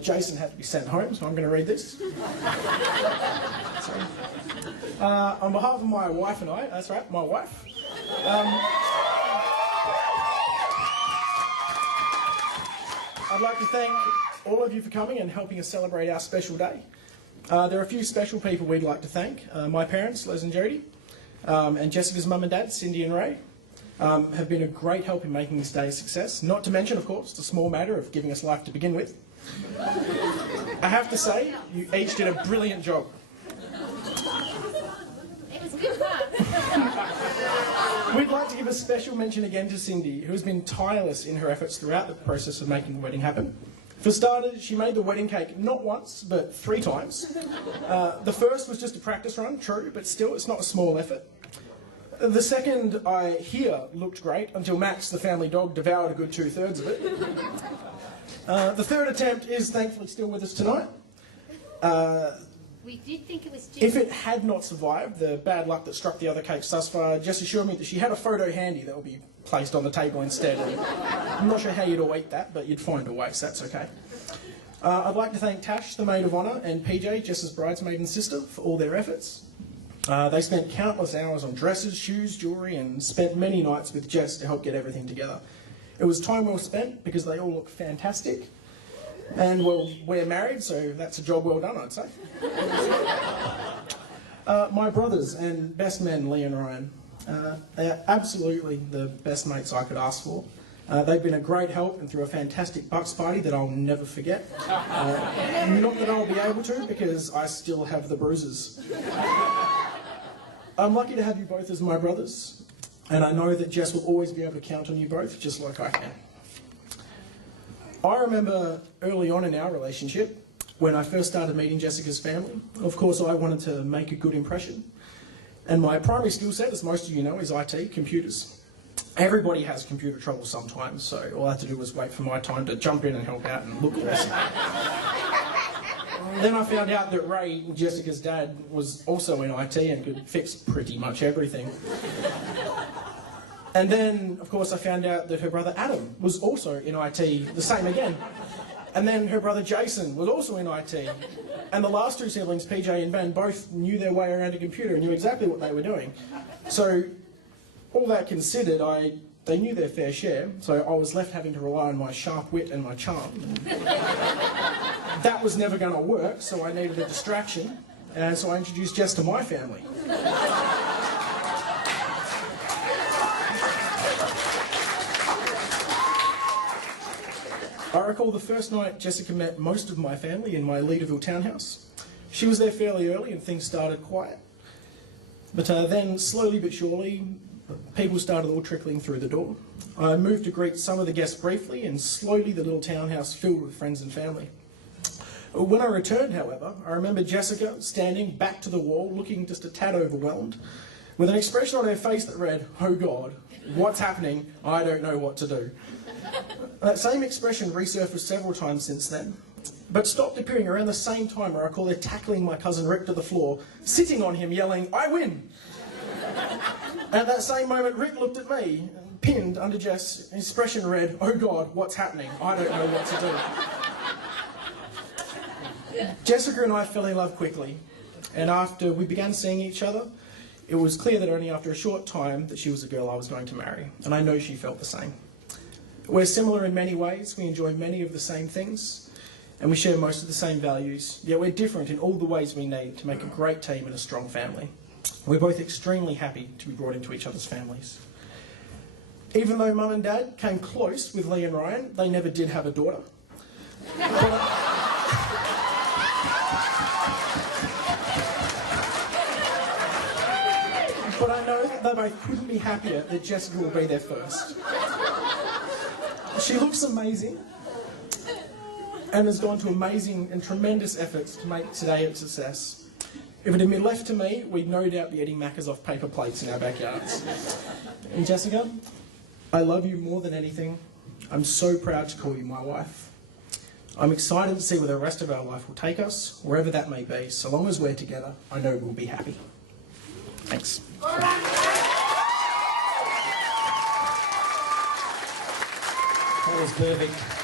Jason had to be sent home, so I'm going to read this. On behalf of my wife and I, that's right, my wife, I'd like to thank all of you for coming and helping us celebrate our special day. There are a few special people we'd like to thank. My parents, Les and Jody, and Jessica's mum and dad, Cindy and Ray, have been a great help in making this day a success. Not to mention, of course, the small matter of giving us life to begin with. I have to say, you each did a brilliant job. It was good fun. We'd like to give a special mention again to Cindy, who has been tireless in her efforts throughout the process of making the wedding happen. For starters, she made the wedding cake not once, but 3 times. The first was just a practice run, true, but still, it's not a small effort. The second, I hear, looked great, until Max, the family dog, devoured a good 2/3 of it. The third attempt is thankfully still with us tonight. We did think it was just... If it had not survived the bad luck that struck the other cakes thus far, Jess assured me that she had a photo handy that will be placed on the table instead. And I'm not sure how you'd all eat that, but you'd find a way, so that's okay. I'd like to thank Tash, the maid of honour, and PJ, Jess's bridesmaid and sister, for all their efforts. They spent countless hours on dresses, shoes, jewellery, and spent many nights with Jess to help get everything together. It was time well spent because they all look fantastic. And, well, we're married, so that's a job well done, I'd say. My brothers and best men, Lee and Ryan, they are absolutely the best mates I could ask for. They've been a great help and through a fantastic Bucks party that I'll never forget. Not that I'll be able to, because I still have the bruises. I'm lucky to have you both as my brothers, and I know that Jess will always be able to count on you both, just like I can. I remember early on in our relationship, when I first started meeting Jessica's family, of course I wanted to make a good impression. And my primary skill set, as most of you know, is IT, computers. Everybody has computer trouble sometimes, so all I had to do was wait for my time to jump in and help out and look awesome. Then I found out that Ray, Jessica's dad, was also in IT and could fix pretty much everything. And then, of course, I found out that her brother Adam was also in IT, the same again. And then her brother Jason was also in IT. And the last 2 siblings, PJ and Ben, both knew their way around a computer and knew exactly what they were doing. So, all that considered, they knew their fair share, so I was left having to rely on my sharp wit and my charm. That was never going to work, so I needed a distraction, and so I introduced Jess to my family. I recall the first night Jessica met most of my family in my Leaderville townhouse. She was there fairly early and things started quiet. But then, slowly but surely, people started all trickling through the door. I moved to greet some of the guests briefly, and slowly the little townhouse filled with friends and family. When I returned, however, I remember Jessica standing back to the wall, looking just a tad overwhelmed, with an expression on her face that read, "Oh God, what's happening? I don't know what to do." That same expression resurfaced several times since then, but stopped appearing around the same time where I recall her tackling my cousin Rick to the floor, sitting on him yelling, "I win!" At that same moment, Rick looked at me, pinned under Jess, his expression read, "Oh God, what's happening? I don't know what to do." Jessica and I fell in love quickly, and after we began seeing each other, it was clear that only after a short time that she was the girl I was going to marry, and I know she felt the same. We're similar in many ways, we enjoy many of the same things, and we share most of the same values, yet we're different in all the ways we need to make a great team and a strong family. We're both extremely happy to be brought into each other's families. Even though Mum and Dad came close with Lee and Ryan, they never did have a daughter. But I know that they both couldn't be happier that Jessica will be there first. She looks amazing and has gone to amazing and tremendous efforts to make today a success. If it had been left to me, we'd no doubt be eating Maccas off paper plates in our backyards. And Jessica, I love you more than anything. I'm so proud to call you my wife. I'm excited to see where the rest of our life will take us, wherever that may be. So long as we're together, I know we'll be happy. Thanks. That was perfect.